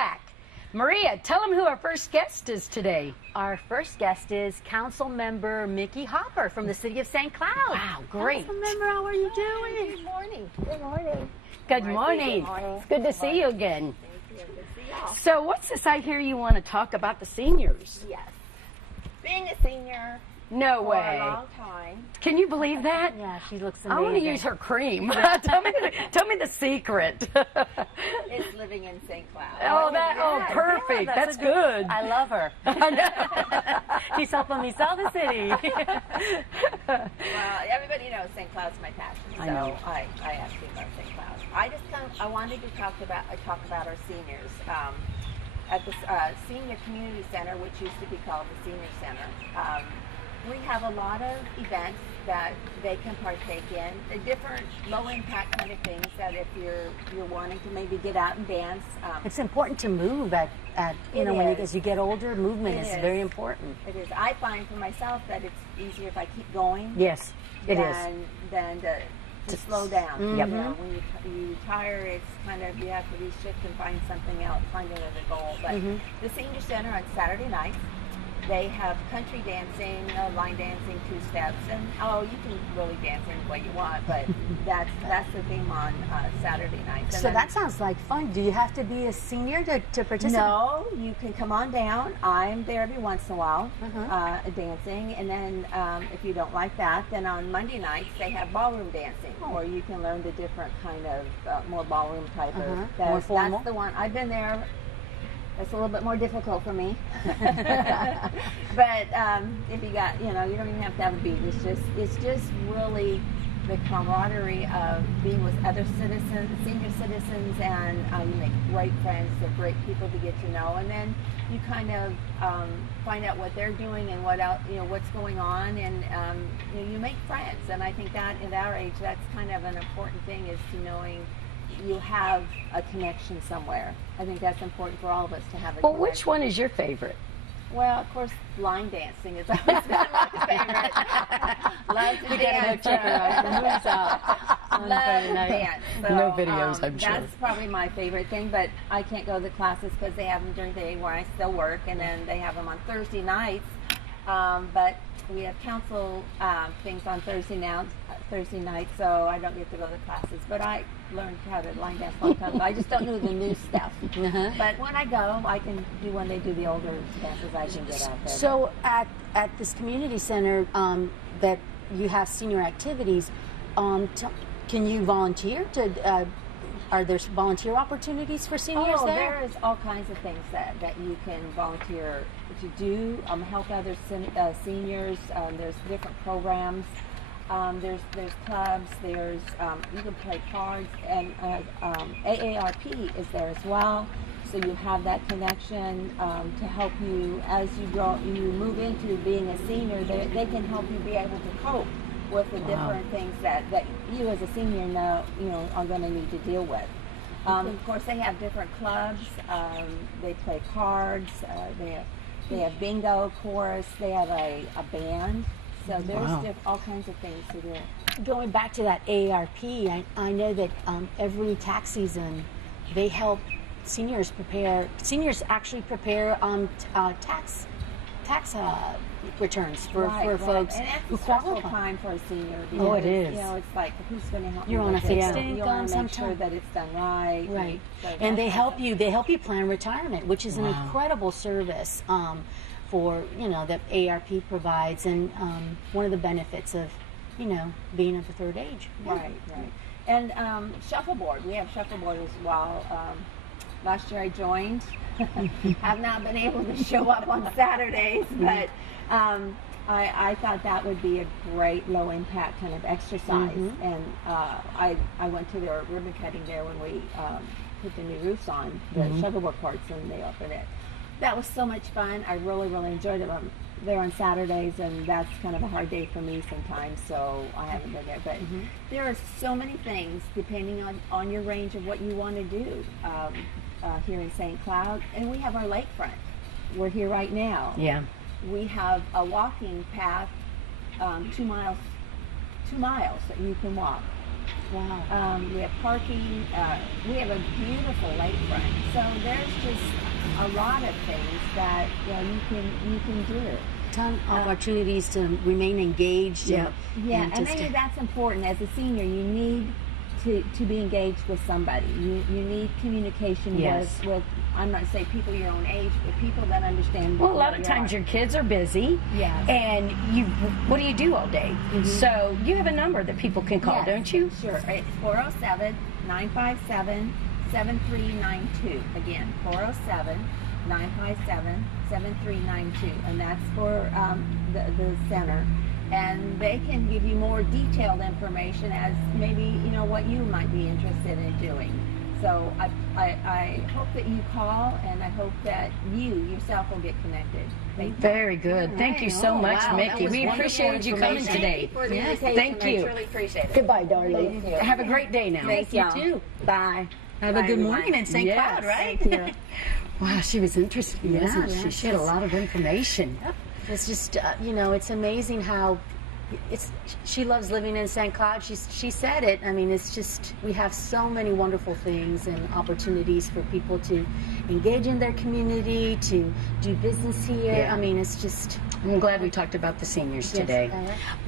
back. Maria, tell them who our first guest is today. Our first guest is Council Member Miki Hopper from the City of St. Cloud. Wow, great. Council Member, how are you doing? Good morning. Good morning. Good morning. It's good to see you again. Thank you. Good to see you. So what's this I hear you want to talk about the seniors? Yes. Being a senior No for way. a long time. Can you believe that? Yeah, she looks amazing. I want to use her cream. tell me the secret. It's living in St. Cloud. Perfect. Yeah, that's good. I love her. She's helping me sell the city. Well, everybody knows St. Cloud's my passion, so I know. I asked you about St. Cloud. I wanted to talk about our seniors. At the Senior Community Center, which used to be called the Senior Center, we have a lot of events that they can partake in, the different low-impact kind of things that if you're wanting to maybe get out and dance. It's important to move as you get older. Movement is very important. It is. I find for myself that it's easier if I keep going. Yes, it is. Than to slow down. Yep. You know, when you retire, it's kind of, you have to reshift and find something else, find another goal. But the Senior Center on Saturday nights, they have country dancing, line dancing, two-steps, and you can really dance any way you want, but that's the theme on Saturday nights. So that sounds like fun. Do you have to be a senior to participate? No, you can come on down. I'm there every once in a while dancing, and then if you don't like that, then on Monday nights they have ballroom dancing, or you can learn the different kind of more ballroom type of. More formal. That's the one. I've been there. It's a little bit more difficult for me, but if you got, you don't even have to have a beat. It's just really the camaraderie of being with other citizens, senior citizens, and you make great friends. They're great people to get to know, and then you kind of find out what they're doing and what's going on, and you make friends. And I think that at our age, that's kind of an important thing, is to knowing you have a connection somewhere. I think that's important for all of us to have a connection. Which one is your favorite? Well, of course, line dancing is always been my favorite. Love to dance. Love to dance. So, no videos, I'm sure. That's probably my favorite thing, but I can't go to the classes because they have them during the day where I still work, and then they have them on Thursday nights. But we have council things on Thursday nights, so I don't get to go to the classes. But I learned how to line dance a long time ago. I just don't know the new stuff. But when I go, I can do when they do the older dances. I can get out there. So at this community center that you have senior activities, can you volunteer to? Are there volunteer opportunities for seniors there? There is all kinds of things that you can volunteer to do, help other seniors. There's different programs. There's clubs. There's you can play cards, and AARP is there as well. So you have that connection to help you as you move into being a senior. They can help you be able to cope with the different things that you as a senior are going to need to deal with. Of course, they have different clubs. They play cards. They have bingo, chorus. They have a band. So there's all kinds of things to do. Going back to that AARP, I know that every tax season they help seniors actually prepare tax returns for folks and who it's a qualify. stressful time for a senior. It is. It's like, who's going to help You're me on with a this? fixed You income want to make sometimes. sure that it's done right. Right. So And they that's help you plan retirement, which is an incredible service for that AARP provides, and one of the benefits of being of the third age. Right. And shuffleboard. We have shuffleboard as well. Last year I joined. Have not been able to show up on Saturdays, but I thought that would be a great low impact kind of exercise. And I went to their ribbon cutting there when we put the new roofs on, the shuffleboard courts, and they opened it. That was so much fun. I really enjoyed it. I'm there on Saturdays, and that's kind of a hard day for me sometimes, so I haven't been there. But there are so many things depending on your range of what you want to do here in St. Cloud. And we have our lakefront. We're here right now. Yeah. We have a walking path, 2 miles that you can walk. Wow. We have parking. We have a beautiful lakefront. So there's just a lot of things that you can do. Ton of opportunities to remain engaged. Yeah. And maybe that's important. As a senior, you need to be engaged with somebody. You need communication with I'm not saying people your own age, but people that understand. Well, a lot of times your kids are busy. Yeah. And what do you do all day? So you have a number that people can call, don't you? Sure. It's 407-957-7392. Again, 407-957-7392. And that's for the center. And they can give you more detailed information as maybe, what you might be interested in doing. So I hope that you call, and I hope that you yourself will get connected. Very good. Thank you so much, Mickey. We appreciate you coming today. Thank you. I truly appreciate it. Goodbye, darling. Have a great day now. Thank you too. Bye. Have a good morning in St. Cloud, right? Yeah. Wow, she was interesting, wasn't she? She had a lot of information. It's just, it's amazing how she loves living in St. Cloud. She said it. I mean, it's just, we have so many wonderful things and opportunities for people to engage in their community, to do business here. Yeah. I mean, it's just... I'm glad we talked about the seniors today.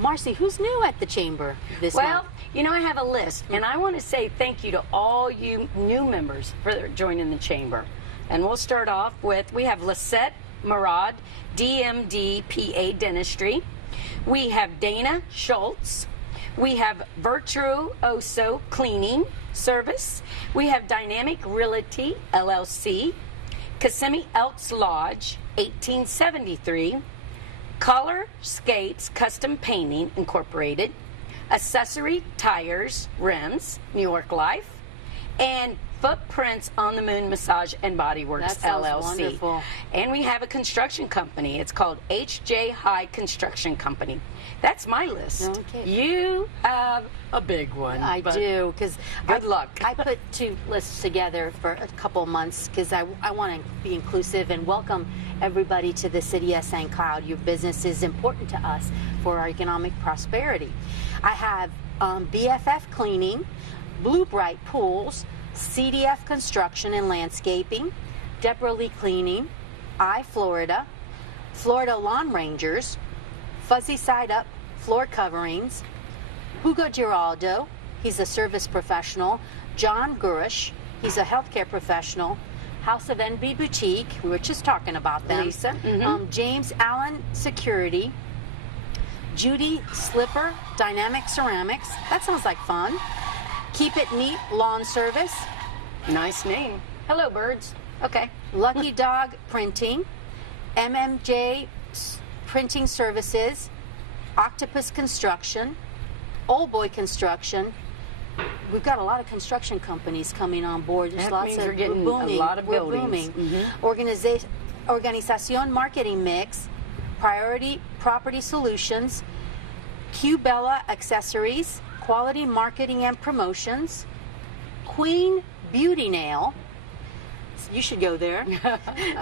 Marcy, who's new at the Chamber this month? I have a list, and I want to say thank you to all you new members for joining the Chamber. And we'll start off with, we have Lisette Murad, DMD PA Dentistry. We have Dana Schultz. We have Virtuoso Cleaning Service. We have Dynamic Realty, LLC. Kissimmee Elks Lodge, 1873. Color Skates Custom Painting, Incorporated. Accessory Tires, Rims, New York Life. And Footprints on the Moon Massage and Body Works, LLC. Wonderful. And we have a construction company. It's called HJ High Construction Company. That's my list. Okay. You have a big one. I do, because good luck. I put two lists together for a couple months because I want to be inclusive and welcome everybody to the city of St. Cloud. Your business is important to us for our economic prosperity. I have BFF Cleaning, Blue Bright Pools, CDF Construction and Landscaping, Deborah Lee Cleaning, Florida, Florida Lawn Rangers, Fuzzy Side Up Floor Coverings, Hugo Giraldo, he's a service professional, John Gurish, he's a healthcare professional, House of Envy Boutique, we were just talking about them, Lisa. James Allen Security, Judy Slipper Dynamic Ceramics, that sounds like fun, Keep It Neat Lawn Service. Nice name. Hello, birds. Okay. Lucky Dog Printing, MMJ Printing Services, Octopus Construction, Old Boy Construction. We've got a lot of construction companies coming on board. There's That means we're getting a lot of buildings. Booming. Organización Marketing Mix, Priority Property Solutions, Q-Bella Accessories, Quality Marketing and Promotions, Queen Beauty Nail, you should go there,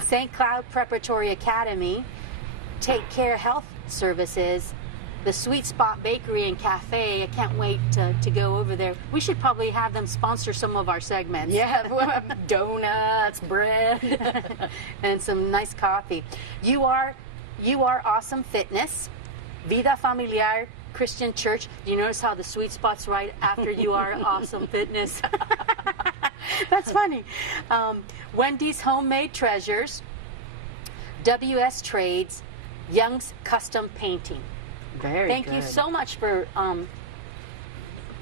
St. Cloud Preparatory Academy, Take Care Health Services, the Sweet Spot Bakery and Cafe. I can't wait to go over there. We should probably have them sponsor some of our segments. Yeah, donuts, bread, and some nice coffee. You are Awesome Fitness, Vida Familiar Christian Church. You notice how the sweet spot's right after You Are Awesome Fitness? That's funny. Wendy's Homemade Treasures, WS Trades, Young's Custom Painting. Thank you so much for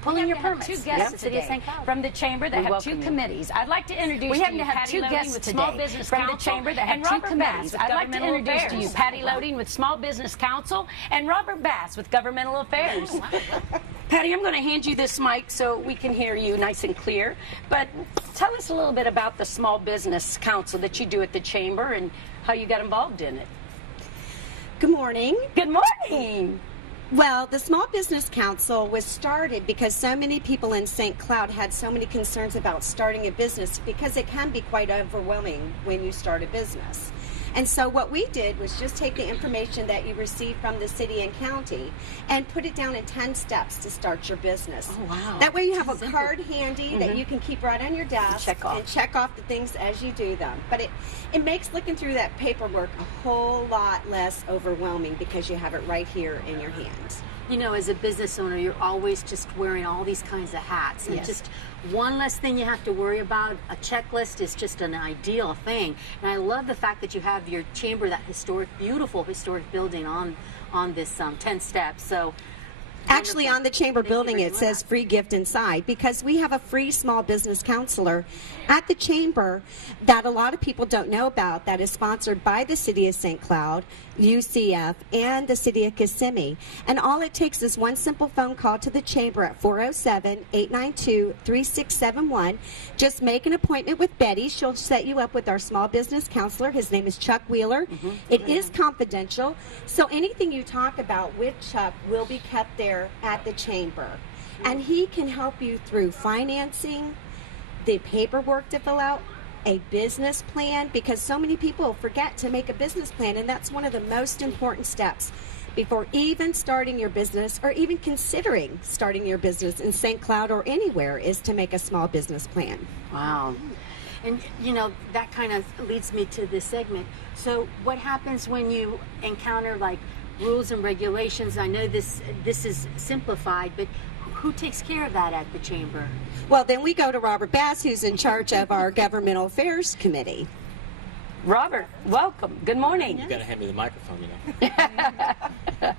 pulling your permits. Two guests today from the chamber that have two committees. I'd like to introduce to you Patti Loeding with Small Business from the chamber that have two committees. I'd like to introduce to you Patti Loeding with Small Business Council and Robert Bass with Governmental Affairs. Patti, I'm going to hand you this mic so we can hear you nice and clear. But tell us a little bit about the Small Business Council that you do at the chamber and how you got involved in it. Good morning. Good morning. Well, the Small Business Council was started because so many people in St. Cloud had so many concerns about starting a business because it can be quite overwhelming when you start a business. And so what we did was just take the information that you received from the city and county and put it down in 10 steps to start your business. Oh, wow. That way you have a card handy that you can keep right on your desk and check off the things as you do them. But it makes looking through that paperwork a whole lot less overwhelming because you have it right here in your hands. You know, as a business owner, you're always just wearing all these kinds of hats. And just one less thing you have to worry about. A checklist is just an ideal thing. And I love the fact that you have your chamber, that historic, beautiful historic building on this 10 steps. So actually, on the chamber building, it says free gift inside because we have a free small business counselor at the chamber that a lot of people don't know about, that is sponsored by the City of St. Cloud, UCF, and the City of Kissimmee. And all it takes is one simple phone call to the chamber at 407-892-3671. Just make an appointment with Betty. She'll set you up with our small business counselor. His name is Chuck Wheeler. It is confidential, so anything you talk about with Chuck will be kept there at the chamber. And he can help you through financing, the paperwork to fill out, a business plan, because so many people forget to make a business plan, and that's one of the most important steps before even starting your business or even considering starting your business in St. Cloud or anywhere, is to make a small business plan. Wow. And, you know, that kind of leads me to this segment. So what happens when you encounter, like, rules and regulations? I know this is simplified, but who takes care of that at the chamber? Well, then we go to Robert Bass, who's in charge of our Governmental Affairs Committee. Robert, welcome. Good morning. You got to hand me the microphone, you know.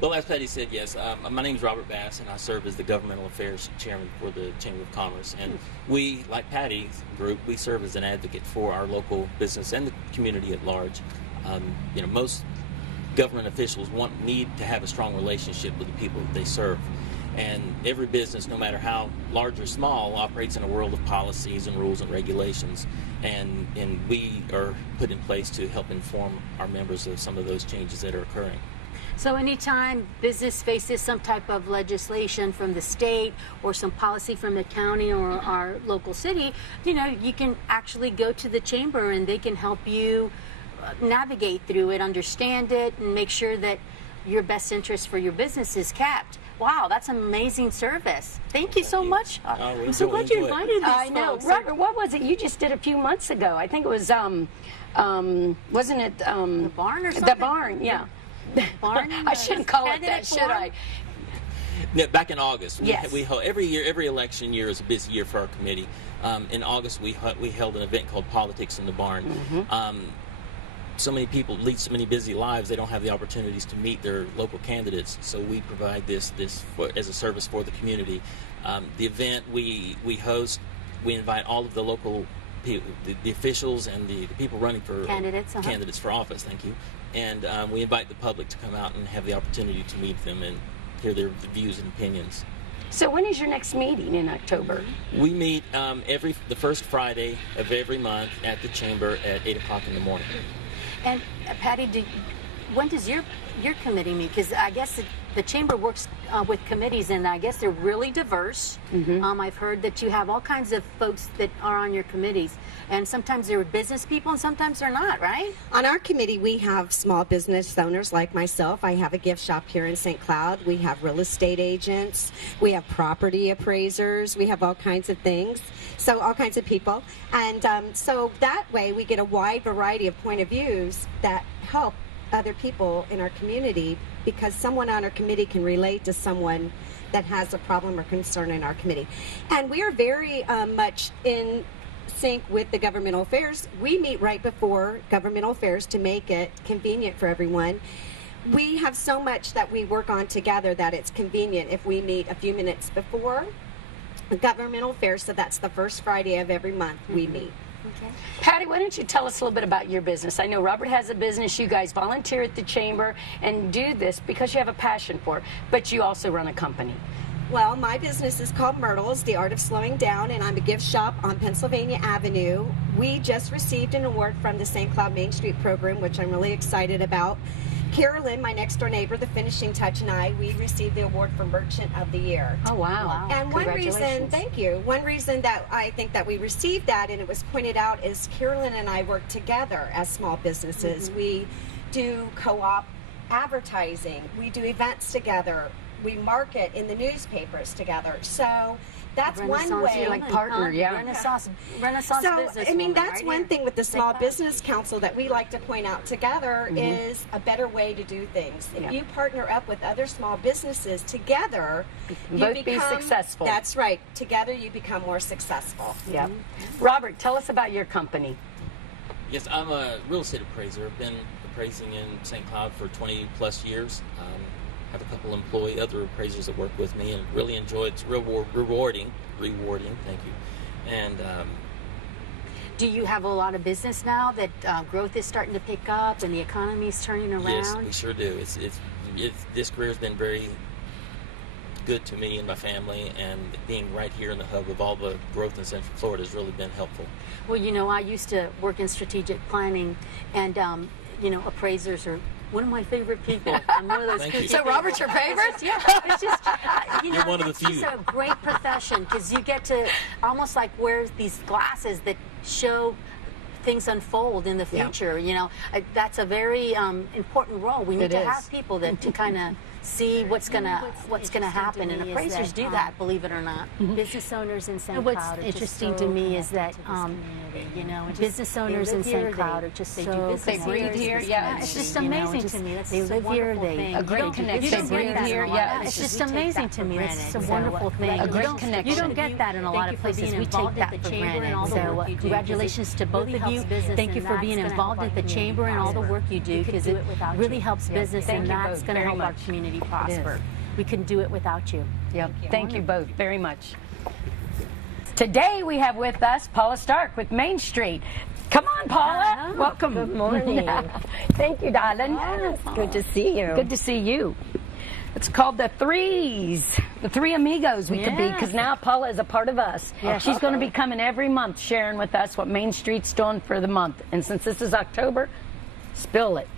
Well, as Patti said, yes, my name's Robert Bass, and I serve as the Governmental Affairs Chairman for the Chamber of Commerce. And we, like Patti's group, we serve as an advocate for our local business and the community at large. You know, most government officials need to have a strong relationship with the people that they serve. And every business, no matter how large or small, operates in a world of policies and rules and regulations. And we are put in place to help inform our members of some of those changes that are occurring. So anytime business faces some type of legislation from the state or some policy from the county or our local city, you know, you can actually go to the chamber and they can help you navigate through it, understand it, and make sure that your best interest for your business is kept. Wow, that's an amazing service. Thank you so much. I'm so glad you invited these I know. folks. Robert, what was it you just did a few months ago? I think it was, wasn't it? The barn or something? The barn, yeah. Barn? I shouldn't call it that, should I? No, back in August, Yes. we hold, every election year is a busy year for our committee. In August, we held an event called Politics in the Barn. So many people lead so many busy lives, they don't have the opportunities to meet their local candidates. So we provide this as a service for the community. The event we host, we invite all of the local people, the officials and the people running for candidates for office. Thank you. And we invite the public to come out and have the opportunity to meet them and hear their views and opinions. So when is your next meeting in October? We meet the first Friday of every month at the chamber at 8 o'clock in the morning. And Patti, when does your committee meet? Because I guess the chamber works with committees, and I guess they're really diverse. I've heard that you have all kinds of folks that are on your committees, and sometimes they're business people and sometimes they're not, right? On our committee, we have small business owners like myself. I have a gift shop here in St. Cloud. We have real estate agents. We have property appraisers. We have all kinds of things. So all kinds of people. And so that way we get a wide variety of point of views that help other people in our community, because someone on our committee can relate to someone that has a problem or concern in our committee. And we are very much in sync with the governmental affairs. We meet right before governmental affairs to make it convenient for everyone. We have so much that we work on together that it's convenient if we meet a few minutes before governmental affairs. So that's the first Friday of every month we meet. Okay. Patti, why don't you tell us a little bit about your business? I know Robert has a business. You guys volunteer at the chamber and do this because you have a passion for it, but you also run a company. Well, my business is called Myrtles, The Art of Slowing Down, and I'm a gift shop on Pennsylvania Avenue. We just received an award from the St. Cloud Main Street program, which I'm really excited about. Carolyn, my next door neighbor, the finishing touch, and I, we received the award for Merchant of the Year. Oh, wow. And one reason, thank you, one reason that I think that we received that, and it was pointed out, is Carolyn and I work together as small businesses. We do co-op advertising. We do events together. We market in the newspapers together. So that's one way. You're like partner, yeah. Renaissance So, business. I mean, that's right one here. thing with the Small Business Council that we like to point out together is a better way to do things. If you partner up with other small businesses together, you both become be successful. That's right. Together you become more successful. Yep. Robert, tell us about your company. Yes, I'm a real estate appraiser. I've been appraising in St. Cloud for 20 plus years. Have a couple other appraisers that work with me, and really enjoy it. It's rewarding. Thank you. And Do you have a lot of business now that growth is starting to pick up and the economy is turning around? yes, we sure do. This career has been very good to me and my family, and being right here in the hub of all the growth in Central Florida has really been helpful. Well, you know, I used to work in strategic planning, and you know, appraisers are one of my favorite people. I'm one of those. Thank you. So Robert's your favorite? It's just, you know, You're one of the it's few. just a great profession because you get to almost like wear these glasses that show things unfold in the future. You know, that's a very important role. We need to have people that to kind of see what's gonna happen, and appraisers do that, believe it or not. Business owners in St. What's Cloud are interesting just to so me is that you know, business owners in St. Cloud are just so They breathe here, yeah. It's just you know, amazing just- to me. That's they just a live here, wonderful they- thing. A You great don't- connection. you don't They get breathe that here, in a lot yeah. of It's places. just We take amazing that to for me. That's granted. a So, wonderful thing. A you great don't- connection. You don't get that in a lot of places. We take that for granted. So congratulations to both of you. Thank you for being involved at the chamber and all the work you do, because it really helps business, Thank and you that's both going to very help our much. community prosper. We couldn't do it without you. Yep. Thank you both very much. Today we have with us Paula Stark with Main Street. Come on, Paula. Welcome. Good morning. Thank you, darling. Yes, good to see you. Good to see you. It's called the Threes, the Three Amigos we could be, because now Paula is a part of us. She's going to be coming every month sharing with us what Main Street's doing for the month. And since this is October, spill it.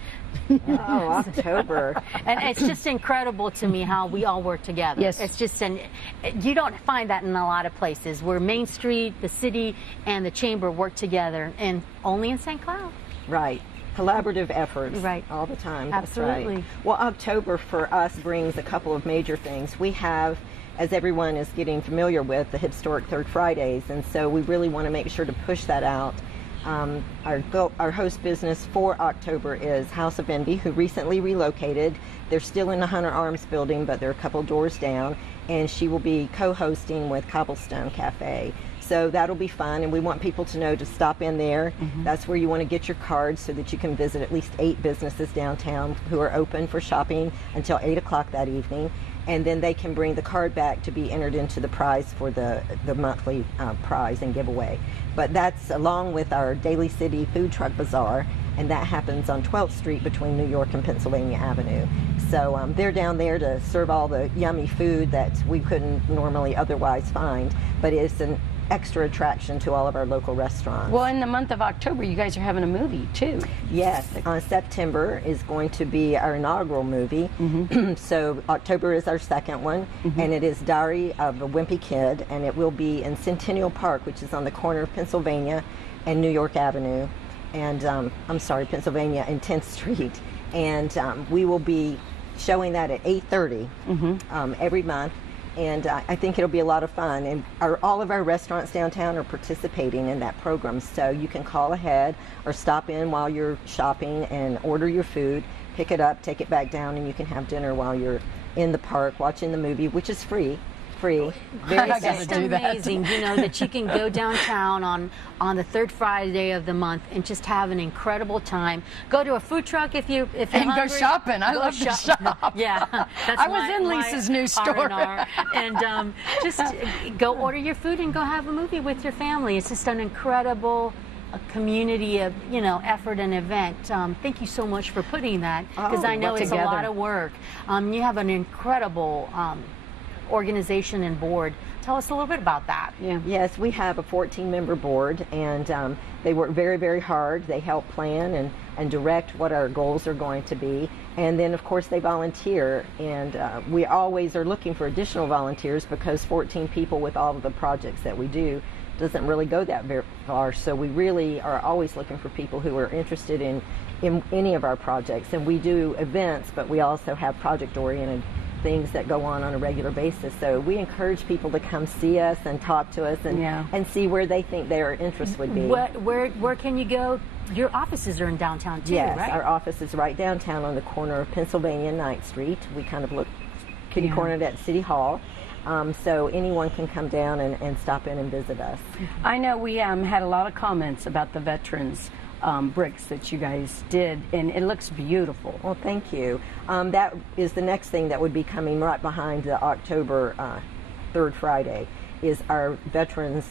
Oh, October. And it's just incredible to me how we all work together. Yes. It's just, you don't find that in a lot of places where Main Street, the city, and the chamber work together, and only in St. Cloud. Right. Collaborative efforts. Right. All the time. That's Absolutely. right. Well, October for us brings a couple of major things. We have, as everyone is getting familiar with, the historic Third Fridays, and so we really want to make sure to push that out. Our host business for October is House of Envy, who recently relocated. They're still in the Hunter Arms building, but they're a couple doors down, and she will be co-hosting with Cobblestone Cafe. So that'll be fun, and we want people to know to stop in there. That's where you want to get your cards so that you can visit at least 8 businesses downtown who are open for shopping until 8 o'clock that evening. And then they can bring the card back to be entered into the prize for the monthly prize and giveaway. But that's along with our Daly City Food Truck Bazaar, and that happens on 12th Street between New York and Pennsylvania Avenue. So they're down there to serve all the yummy food that we couldn't normally otherwise find, but it's an extra attraction to all of our local restaurants. Well, in the month of October, you guys are having a movie, too. Yes, September is going to be our inaugural movie. So October is our second one, and it is Diary of a Wimpy Kid, and it will be in Centennial Park, which is on the corner of Pennsylvania and New York Avenue, and Pennsylvania and 10th Street. And we will be showing that at 8:30 every month. And I think it'll be a lot of fun. And all of our restaurants downtown are participating in that program. So you can call ahead or stop in while you're shopping and order your food, pick it up, take it back down, and you can have dinner while you're in the park watching the movie, which is free. Very It's just amazing, you know, that you can go downtown on the third Friday of the month and just have an incredible time. Go to a food truck if you're And hungry. go shopping. I love to shop. Yeah, that's I was in Lisa's new store. R&R. And just go order your food and go have a movie with your family. It's just an incredible community of effort and event. Thank you so much for putting that, because I know it's a lot of work. You have an incredible organization and board. Tell us a little bit about that. Yeah. Yes, we have a 14-member board, and they work very, very hard. They help plan and direct what our goals are going to be. And then, of course, they volunteer, and we always are looking for additional volunteers because 14 people with all of the projects that we do doesn't really go that very far. So we really are always looking for people who are interested in any of our projects. And we do events, but we also have project-oriented things that go on a regular basis. So we encourage people to come see us and talk to us and see where they think their interest would be. Where can you go? Your offices are in downtown too, yes, right? Our office is right downtown on the corner of Pennsylvania and 9th Street. We kind of look kitty-cornered at City Hall. So anyone can come down and stop in and visit us. I know we had a lot of comments about the veterans bricks that you guys did, and it looks beautiful. Well, thank you. That is the next thing that would be coming right behind the October 3rd Friday is our Veterans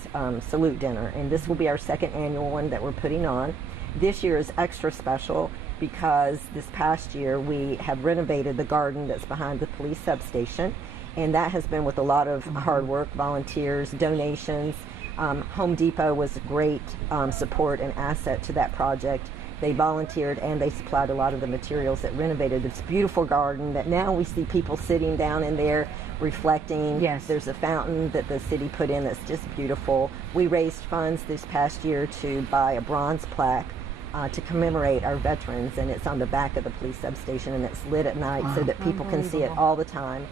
Salute Dinner, and this will be our second annual one that we're putting on. This year is extra special because this past year we have renovated the garden that's behind the police substation, and that has been with a lot of hard work, volunteers, donations. Home Depot was a great support and asset to that project. They volunteered and they supplied a lot of the materials that renovated this beautiful garden that now we see people sitting down in there reflecting. Yes. There's a fountain that the city put in that's just beautiful. We raised funds this past year to buy a bronze plaque to commemorate our veterans, and it's on the back of the police substation, and it's lit at night so that people can see it all the time.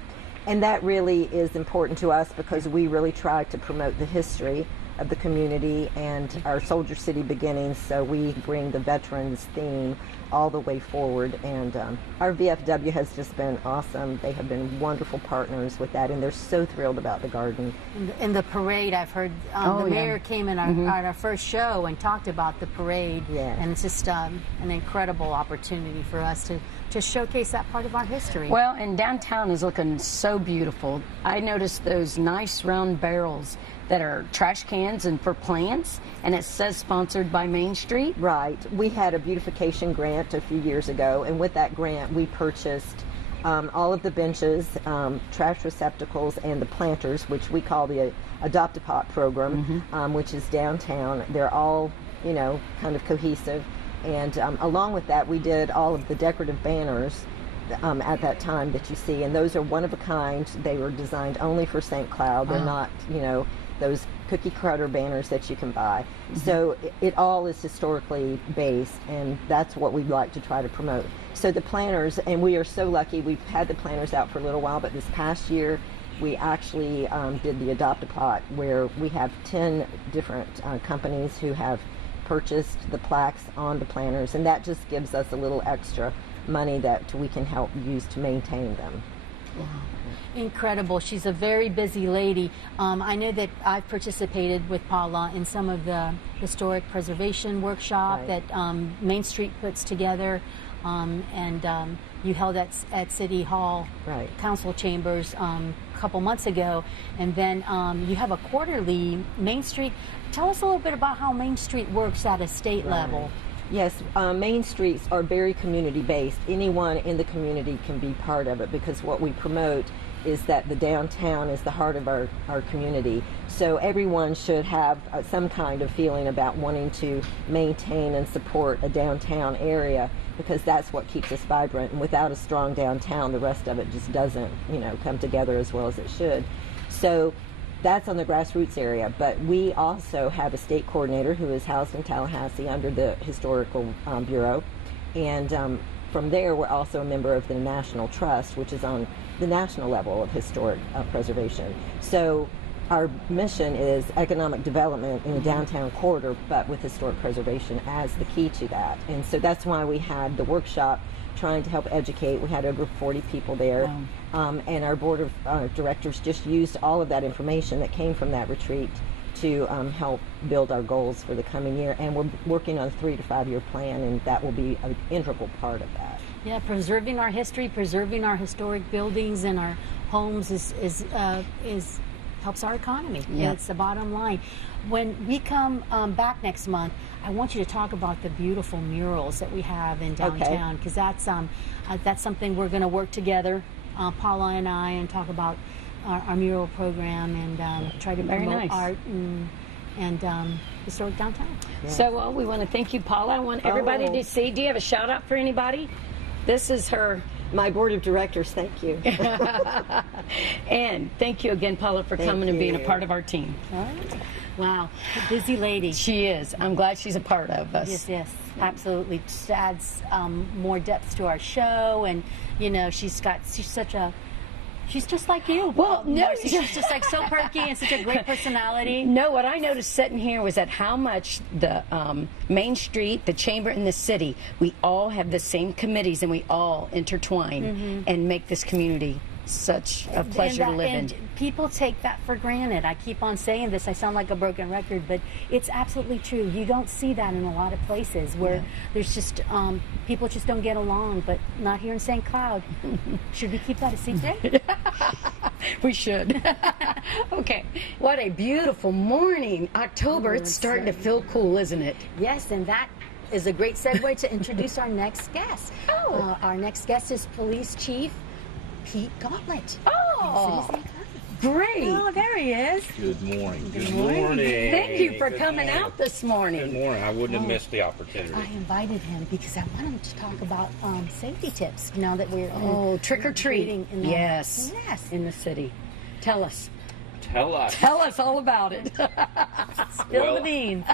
And that really is important to us because we really try to promote the history of the community and our Soldier City beginnings, so we bring the veterans theme all the way forward. And our VFW has just been awesome. They have been wonderful partners with that, and they're so thrilled about the garden. In the parade, I've heard the mayor came in at our first show and talked about the parade. Yes. And it's just an incredible opportunity for us to showcase that part of our history. Well, and downtown is looking so beautiful. I noticed those nice round barrels that are trash cans and for plants, and it says sponsored by Main Street. Right. We had a beautification grant a few years ago, and with that grant we purchased all of the benches, trash receptacles, and the planters, which we call the Adopt-A-Pot program, which is downtown. They're all, kind of cohesive. And along with that, we did all of the decorative banners at that time that you see, and those are one of a kind. They were designed only for St. Cloud. They're not, those cookie cutter banners that you can buy. So it all is historically based, and that's what we'd like to try to promote. So the planners, and we are so lucky, we've had the planners out for a little while, but this past year we actually did the Adopt-A-Pot, where we have 10 different companies who have purchased the plaques on the planners, and that just gives us a little extra money that we can help use to maintain them. Wow. Incredible. She's a very busy lady. I know that I've participated with Paula in some of the historic preservation workshop that Main Street puts together, and you held at City Hall Council Chambers a couple months ago, and then you have a quarterly Main Street. Tell us a little bit about how Main Street works at a state level. Yes, Main Streets are very community-based. Anyone in the community can be part of it because what we promote is that the downtown is the heart of our community. So everyone should have some kind of feeling about wanting to maintain and support a downtown area because that's what keeps us vibrant. And without a strong downtown, the rest of it just doesn't, come together as well as it should. So that's on the grassroots area, but we also have a state coordinator who is housed in Tallahassee under the Historical Bureau, and from there we're also a member of the National Trust, which is on the national level of historic preservation. So our mission is economic development in the downtown corridor, but with historic preservation as the key to that. And so that's why we had the workshop trying to help educate. We had over 40 people there. And our board of directors just used all of that information that came from that retreat to help build our goals for the coming year. And we're working on a 3 to 5 year plan, and that will be an integral part of that. Yeah, preserving our history, preserving our historic buildings and our homes is helps our economy. Yeah. It's the bottom line. When we come back next month, I want you to talk about the beautiful murals that we have in downtown, because that's something we're going to work together, Paula and I, and talk about our mural program and try to Very promote nice. art and historic downtown. So we want to thank you, Paula. I want everybody to see. Do you have a shout out for anybody? This is her. My board of directors, thank you. And thank you again, Paula, for coming and being a part of our team. All right. Wow, a busy lady. She is. I'm glad she's a part of us. Yes, absolutely. Just adds more depth to our show, and you know, she's just like you. Well, no, Marcy, she's just like so perky and such a great personality. No, what I noticed sitting here was that how much the Main Street, the Chamber, and the city, we all have the same committees, and we all intertwine and make this community such a pleasure to live in. And people take that for granted. I keep on saying this. I sound like a broken record, but it's absolutely true. You don't see that in a lot of places where there's just people just don't get along, but not here in St. Cloud. Should we keep that a secret? We should. Okay. What a beautiful morning. October. It's starting to feel cool, isn't it? Yes, and that is a great segue to introduce our next guest. Our next guest is Police Chief Pete Gauntlet. Oh, great. Oh, there he is. Good morning. Good morning. Thank you for Good coming morning. out this morning. Good morning. I wouldn't have missed the opportunity. I invited him because I want him to talk about safety tips now that we're Trick or treat. in the, Yes. Yes. In the city. Tell us. Tell us. Tell us all about it. Spill Well, the beans.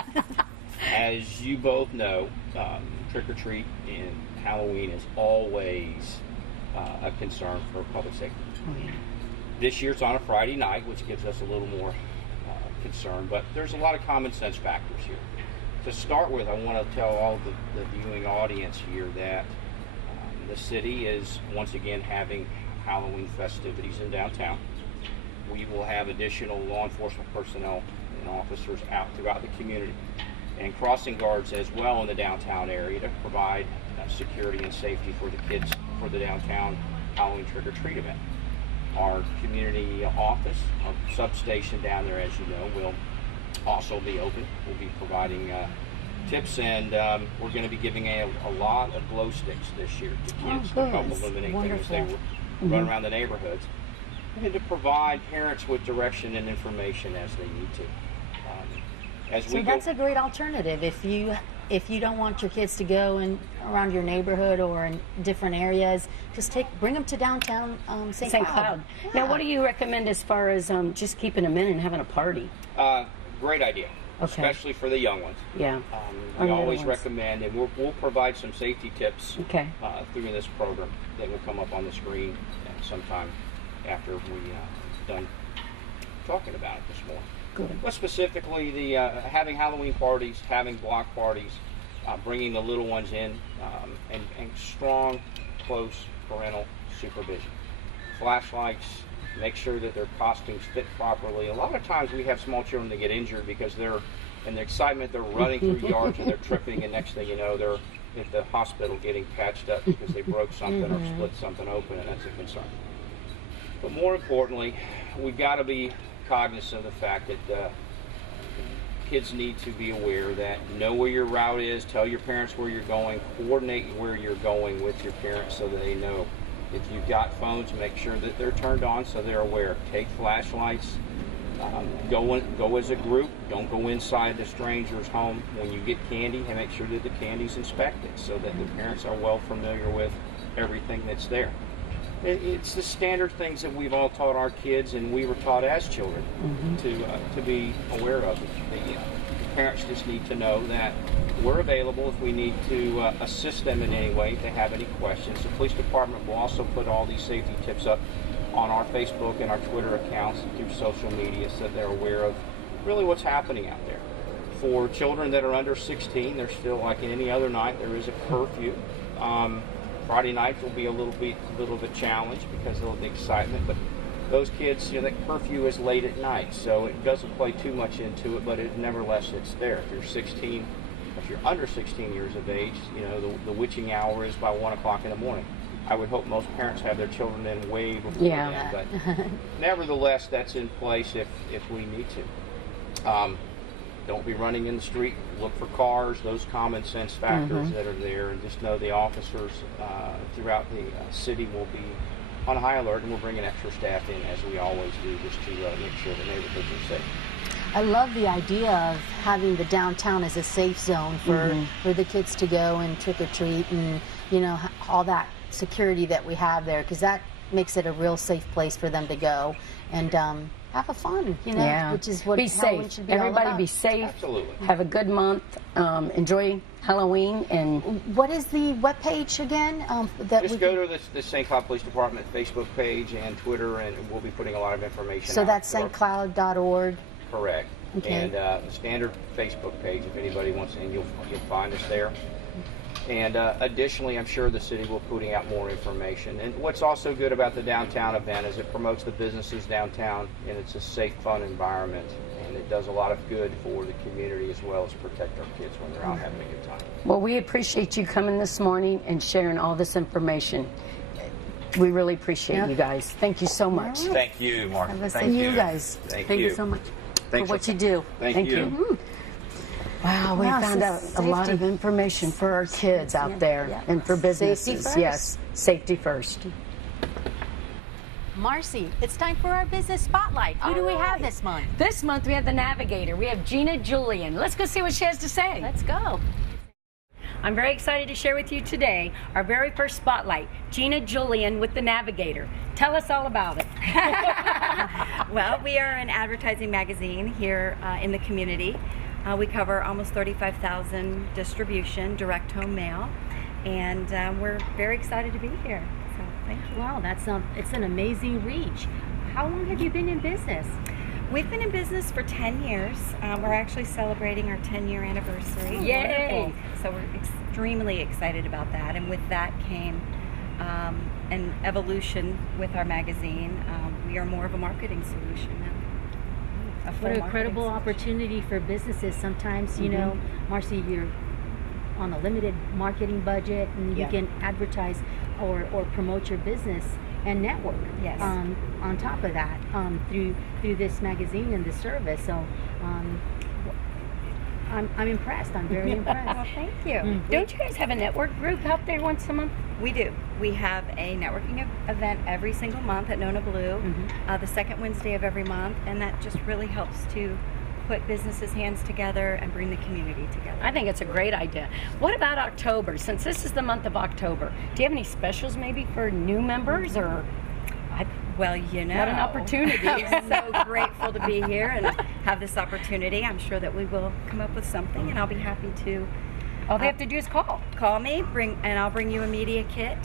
As you both know, trick or treat and Halloween is always a concern for public safety. Oh, yeah. This year it's on a Friday night, which gives us a little more concern, but there's a lot of common sense factors here. To start with, I want to tell all the viewing audience here that the city is once again having Halloween festivities in downtown. We will have additional law enforcement personnel and officers out throughout the community and crossing guards as well in the downtown area to provide security and safety for the kids for the downtown Halloween trick-or-treat event. Our community office, our substation down there, as you know, will also be open. We'll be providing tips, and we're going to be giving a lot of glow sticks this year to kids to help eliminate things as they run around the neighborhoods, and to provide parents with direction and information as they need to. So that's a great alternative if you don't want your kids to go in around your neighborhood or in different areas. Just bring them to downtown St. Cloud. Yeah. Now, what do you recommend as far as just keeping them in and having a party? Great idea, especially for the young ones. Yeah. We always recommend, and we'll provide some safety tips through this program that will come up on the screen sometime after we're done talking about it this morning. Good. But specifically, the having Halloween parties, having block parties, bringing the little ones in, and strong, close parental supervision. Flashlights, make sure that their costumes fit properly. A lot of times we have small children that get injured because they're, in the excitement, they're running through yards and they're tripping, and next thing you know, they're at the hospital getting patched up because they broke something or split something open, and that's a concern. But more importantly, we've got to be cognizant of the fact that kids need to be aware that know where your route is, tell your parents where you're going, coordinate where you're going with your parents so that they know. If you've got phones, make sure that they're turned on so they're aware. Take flashlights. Go as a group. Don't go inside the stranger's home. When you get candy, and make sure that the candy's inspected so that the parents are well familiar with everything that's there. It's the standard things that we've all taught our kids, and we were taught as children to be aware of. The parents just need to know that we're available if we need to assist them in any way if they have any questions. The police department will also put all these safety tips up on our Facebook and our Twitter accounts through social media so they're aware of really what's happening out there. For children that are under 16, there's still, like any other night, there is a curfew. Friday nights will be a little bit challenged because of the excitement, but those kids, that curfew is late at night, so it doesn't play too much into it, but nevertheless it's there. If you're under 16 years of age, the witching hour is by 1 o'clock in the morning. I would hope most parents have their children in way before then, but nevertheless that's in place if we need to. Don't be running in the street. Look for cars, those common sense factors that are there, and just know the officers throughout the city will be on high alert, and we're bringing extra staff in, as we always do, just to make sure the neighborhoods are safe. I love the idea of having the downtown as a safe zone for the kids to go and trick or treat, and you know, all that security that we have there, because that makes it a real safe place for them to go and have a fun, you know, which is what Halloween should be all about. Everybody be safe. Absolutely. Have a good month. Enjoy Halloween. And what is the webpage again? Just go to the St. Cloud Police Department Facebook page and Twitter, and we'll be putting a lot of information So out. that's stcloud.org. Correct. Okay. And the standard Facebook page, if anybody wants, and you'll find us there. And additionally, I'm sure the city will be putting out more information. And what's also good about the downtown event is it promotes the businesses downtown, and it's a safe, fun environment. And it does a lot of good for the community, as well as protect our kids when they're out having a good time. well, we appreciate you coming this morning and sharing all this information. We really appreciate you guys. Thank you so much. Thank you, Mark. Thank you guys. Thank you you so much Thanks for what you do. Thank you. you. Wow, we found out a lot of information for our kids out there and for businesses. Safety Yes, safety first. Marcy, it's time for our business spotlight. Who do we have this month? This month we have the Navigator. We have Gina Julian. Let's go see what she has to say. Let's go. I'm very excited to share with you today our very first spotlight, Gina Julian with the Navigator. Tell us all about it. Well, we are an advertising magazine here in the community. We cover almost 35,000 distribution, direct home mail, and we're very excited to be here. So thank you. Wow, it's an amazing reach. How long have you been in business? We've been in business for 10 years. We're actually celebrating our 10-year anniversary. Yay! Wonderful. So we're extremely excited about that, and with that came an evolution with our magazine. We are more of a marketing solution now. What an incredible opportunity for businesses. Sometimes, you know, Marcy, you're on a limited marketing budget, and you can advertise or promote your business and network. Yes. On top of that, through this magazine and this service. So, I'm impressed. I'm very impressed. Well, thank you. Don't you guys have a network group out there once a month? We do. We have a networking event every single month at Nona Blue, the second Wednesday of every month, and that just really helps to put businesses' hands together and bring the community together. I think it's a great idea. What about October? Since this is the month of October, do you have any specials maybe for new members, or? Well, you know, what an opportunity. I'm so grateful to be here and have this opportunity. I'm sure that we will come up with something, and I'll be happy to. All they have to do is call. Call me, and I'll bring you a media kit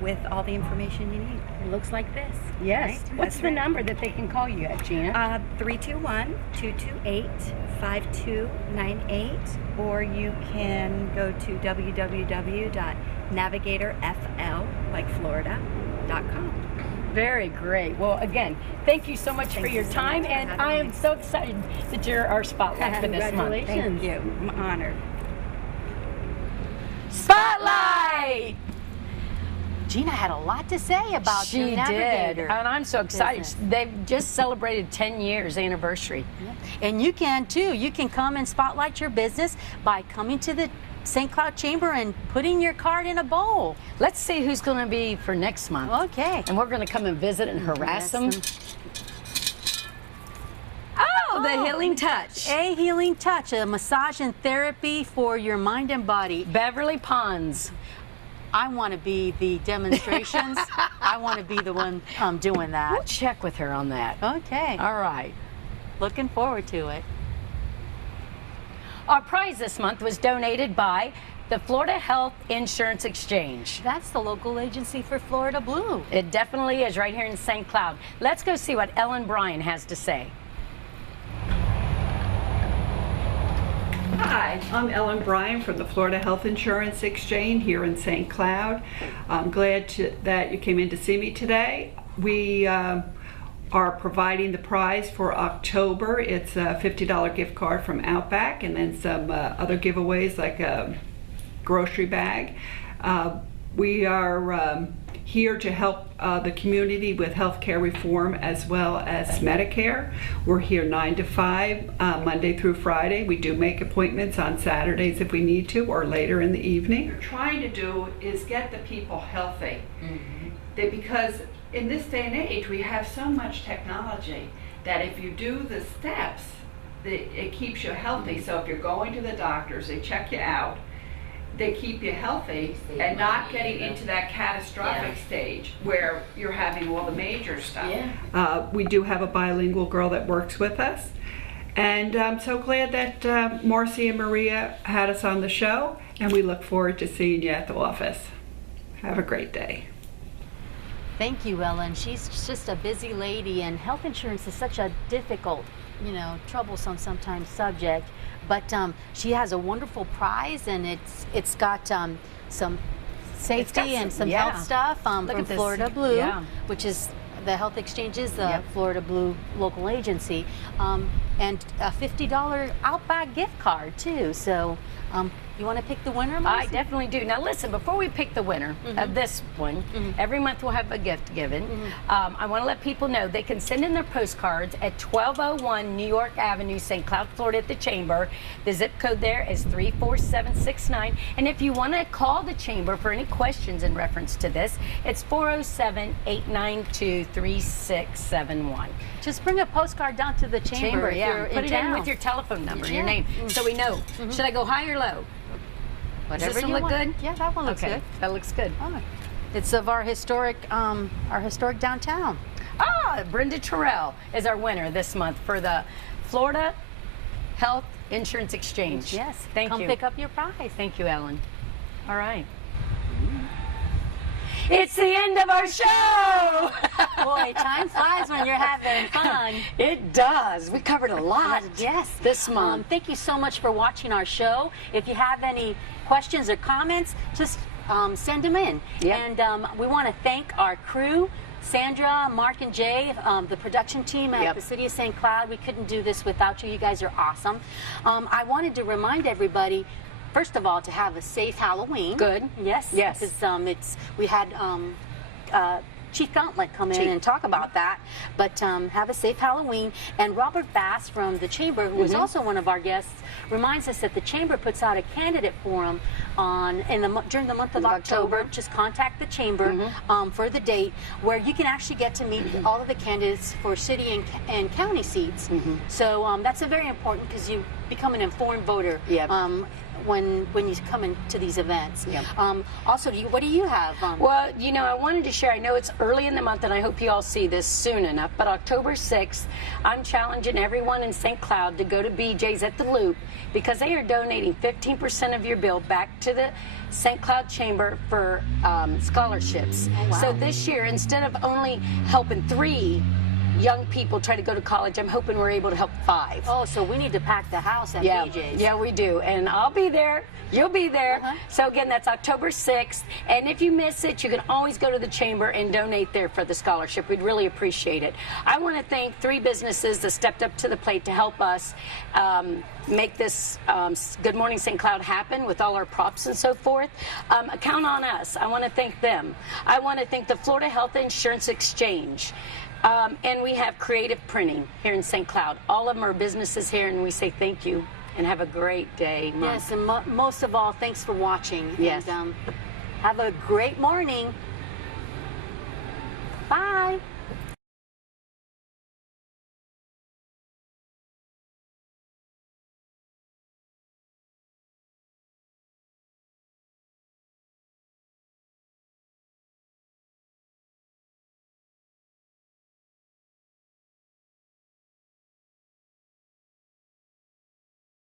with all the information you need. It looks like this. Yes. Right? What's the number that they can call you at, Gina? 321-228-5298, or you can go to www.navigatorfl, like Florida.com. Very great. Well, again, thank you so much for your time, and I am so excited that you're our spotlight for this month. Thank you. I'm honored. Spotlight! Gina had a lot to say about She your did, Navigator. and I'm so excited. business. They've just celebrated 10 years anniversary. And you can too. You can come and spotlight your business by coming to the St. Cloud Chamber and putting your card in a bowl. Let's see who's going to be for next month. Okay. And we're going to come and visit and harass them. Oh, the Healing Touch. A Healing Touch, a massage and therapy for your mind and body. Beverly Ponds. I want to be the demonstrations. I want to be the one doing that. We'll check with her on that. Okay. All right. Looking forward to it. Our prize this month was donated by the Florida Health Insurance Exchange. That's the local agency for Florida Blue. It definitely is, right here in St. Cloud. Let's go see what Ellen Bryan has to say. Hi, I'm Ellen Bryan from the Florida Health Insurance Exchange here in St. Cloud. I'm glad that you came in to see me today. We are providing the prize for October. It's a $50 gift card from Outback, and then some other giveaways like a grocery bag. We are here to help the community with healthcare reform as well as Medicare. We're here 9 to 5, Monday through Friday. We do make appointments on Saturdays if we need to, or later in the evening. What we're trying to do is get the people healthy. Because in this day and age, we have so much technology that if you do the steps, it keeps you healthy. So if you're going to the doctors, they check you out, they keep you healthy and not getting into that catastrophic stage where you're having all the major stuff. We do have a bilingual girl that works with us, and I'm so glad that Marcy and Maria had us on the show, and we look forward to seeing you at the office. Have a great day. Thank you, Ellen. She's just a busy lady, and health insurance is such a difficult, troublesome sometimes subject. But she has a wonderful prize, and it's got some safety and some health stuff from Florida Blue, which is the health exchanges, the Florida Blue local agency, and a $50 Outback gift card too. So you want to pick the winner, Marcy? I definitely do. Now listen, before we pick the winner of this one, every month we'll have a gift given. I want to let people know they can send in their postcards at 1201 New York Avenue, St. Cloud, Florida at the Chamber. The zip code there is 34769. And if you want to call the Chamber for any questions in reference to this, it's 407-892-3671. Just bring a postcard down to the Chamber if you're Put it in with your telephone number, your name, so we know. Should I go high or low? Whatever Does this one look good? Yeah, that one looks good. That looks good. Oh, it's of our historic downtown. Brenda Terrell is our winner this month for the Florida Health Insurance Exchange. Yes. Thank you. Come pick up your prize. Thank you, Ellen. All right. It's the end of our show! Boy, time flies when you're having fun. It does. We covered a lot this month. Thank you so much for watching our show. If you have any questions or comments, just send them in. And we want to thank our crew, Sandra, Mark, and Jay, the production team at the City of St. Cloud. We couldn't do this without you. You guys are awesome. I wanted to remind everybody, first of all, to have a safe Halloween. Good. Yes. Because we had Chief Gauntlet come in and talk about that. But have a safe Halloween. And Robert Bass from the Chamber, who is also one of our guests, reminds us that the Chamber puts out a candidate forum during the month of October. Just contact the Chamber for the date, where you can actually get to meet all of the candidates for city and county seats. So that's very important, because you become an informed voter. When you come into these events. Also, what do you have? Well, I wanted to share, I know it's early in the month, and I hope you all see this soon enough, but October 6th, I'm challenging everyone in St. Cloud to go to BJ's at the Loop, because they are donating 15% of your bill back to the St. Cloud Chamber for scholarships. So this year, instead of only helping 3 young people try to go to college, I'm hoping we're able to help 5. Oh, so we need to pack the house at BJ's. Yeah, we do. And I'll be there. You'll be there. So again, that's October 6th. And if you miss it, you can always go to the Chamber and donate there for the scholarship. We'd really appreciate it. I want to thank 3 businesses that stepped up to the plate to help us make this Good Morning St. Cloud happen with all our props and so forth. Count on us. I want to thank them. I want to thank the Florida Health Insurance Exchange. And we have Creative Printing here in St. Cloud. All of them are businesses here, and we say thank you and have a great day. Yes, and most of all, thanks for watching. Yes. And have a great morning.